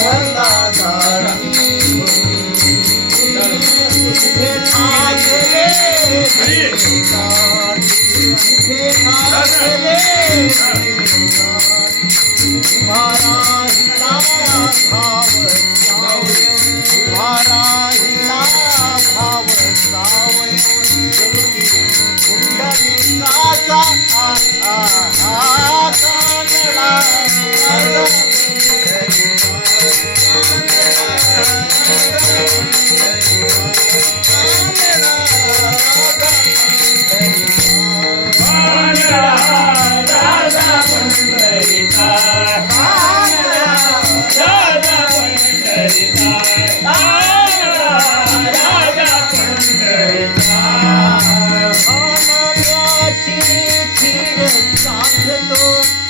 The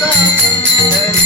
Hey.